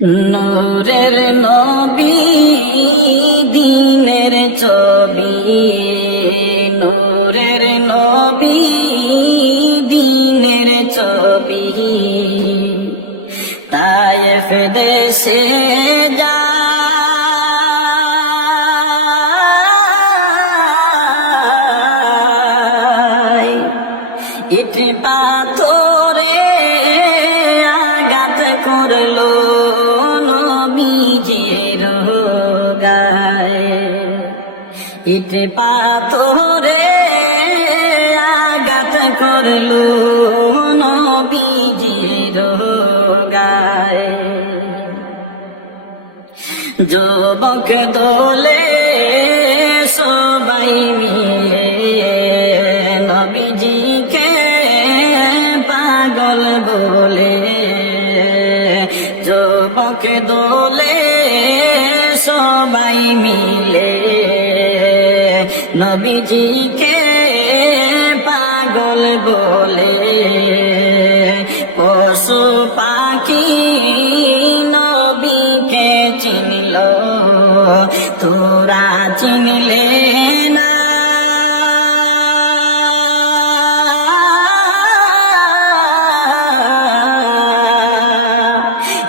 নূরের নবী দ্বীনের ছবি, নূরের নবী দ্বীনের ছবি। তায়েফ দেশে যায়, ইট পাথরে আঘাত করলো নবীজির গায়ে। ইট পাথরে আঘাত করলো নবীজির গায়ে। যুবক দলে সবাই মিলে নবীজিকে পাগল বলে। যুবক দলে সবাই মিলে নবীজিকে পাগল বলে। পশু পাখি নবীকে চিনল, তোরা চিনলে না।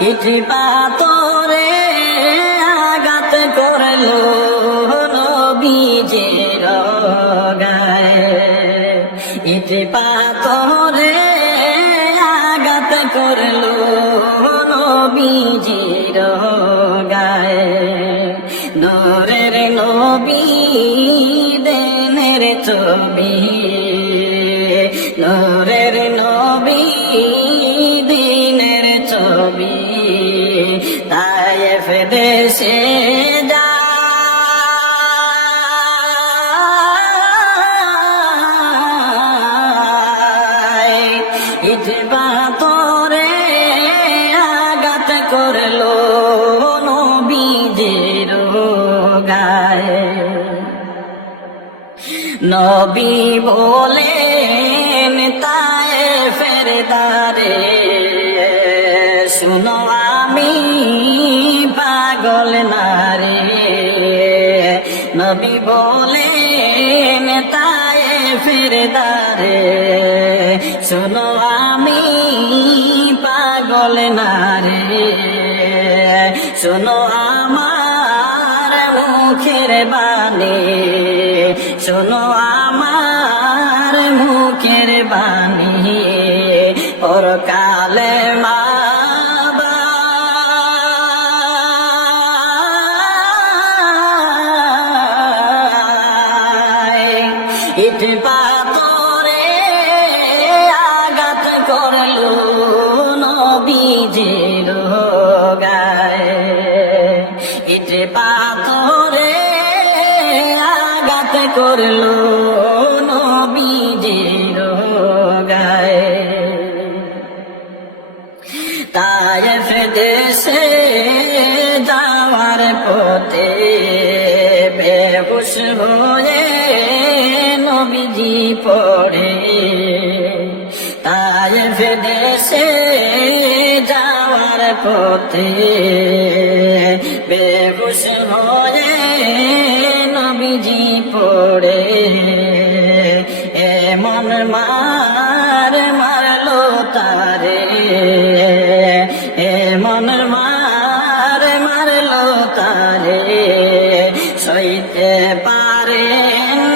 ইট পাথরে আঘাত করলো নবীজির গায়ে। ইট পাথরে আঘাত করলো নবীজির গায়ে। নূরের নবী দ্বীনের ছবি, নূরের নবী দ্বীনের ছবি। তায়েফ দেশে যায়, ইট পাথরে আঘাত করলো নবীজির গায়ে। নবী বলেন তায়েফের দ্বারে, শুনো আমি পাগল নারে। নবী বলেন তায়েফের দ্বারে, শুনো আমি পাগল নারে। শুনো আমার মুখের বাণী, শোনো আমার মুখের বাণী। পরকালে মা ইট পাথরে আঘাত করলো নবীজির গায়ে। ইট পাথরে আঘাত করলো নবীজির গায়ে। তায়েফ দেশে যাওয়ার পথে বেহুশ হয়ে নবীজি পড়ে। তায়েফ দেশে যাওয়ার পথে বেহুশ হয়ে নবীজি পড়ে। এমন মার মারলো তারে, এমন মার মারলো তারে, সইতে পারে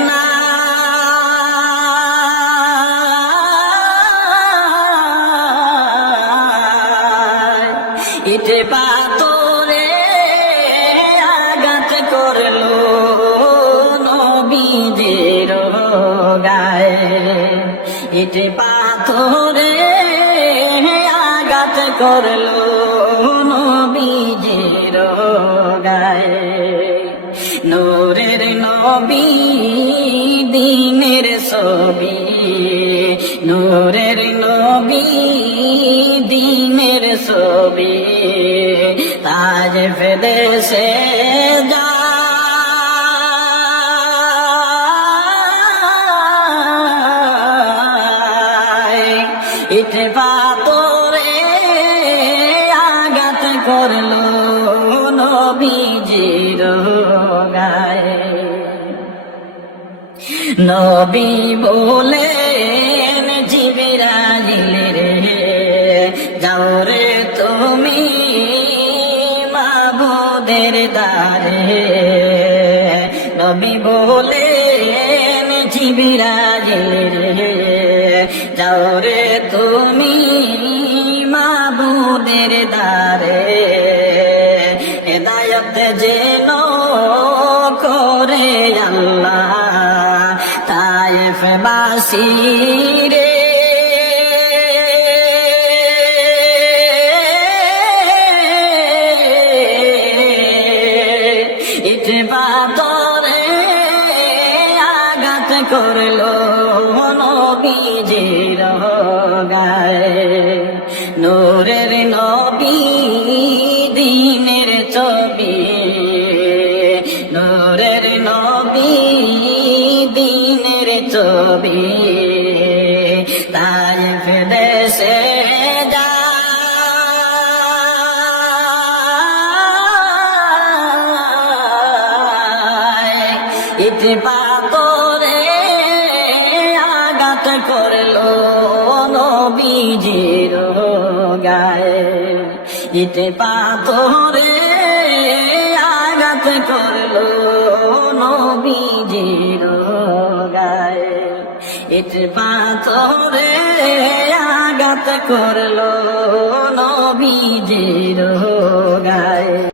না। ইট পাথরে আঘাত করলো নবীজির গায়ে। ইট পাথরে আঘাত করলো নবীজির গায়ে। নূরের নবী দ্বীনের ছবি, নূরের নবী দ্বীনের ছবি। তায়েফ দেশে যায়, ইট পাথরে আঘাত করলো লাগলো নবীজির গায়ে। নবী বলেন জিবরাইল রে, যাও রে তুমি মাবুদের দ্বারে। নবী বলেন জিবরাইল রে, যাও রে তুমি মাবুদের দ্বারে। হেদায়েত যেন করে আল্লাহ তায়েফবাসী রে। ইট পাথরে আঘাত করলো নবীজির গায়ে। নূরের নবী দ্বীনের ছবি, নূরের নবী দ্বীনের ছবি। তায়েফ দেশে যায়, ইট পাথরে আঘাত করলো নবীজির গায়ে। ইট পাথরে আঘাত করলো নবীজির গায়ে। ইট পাথরে আঘাত করলো নবীজির গায়ে।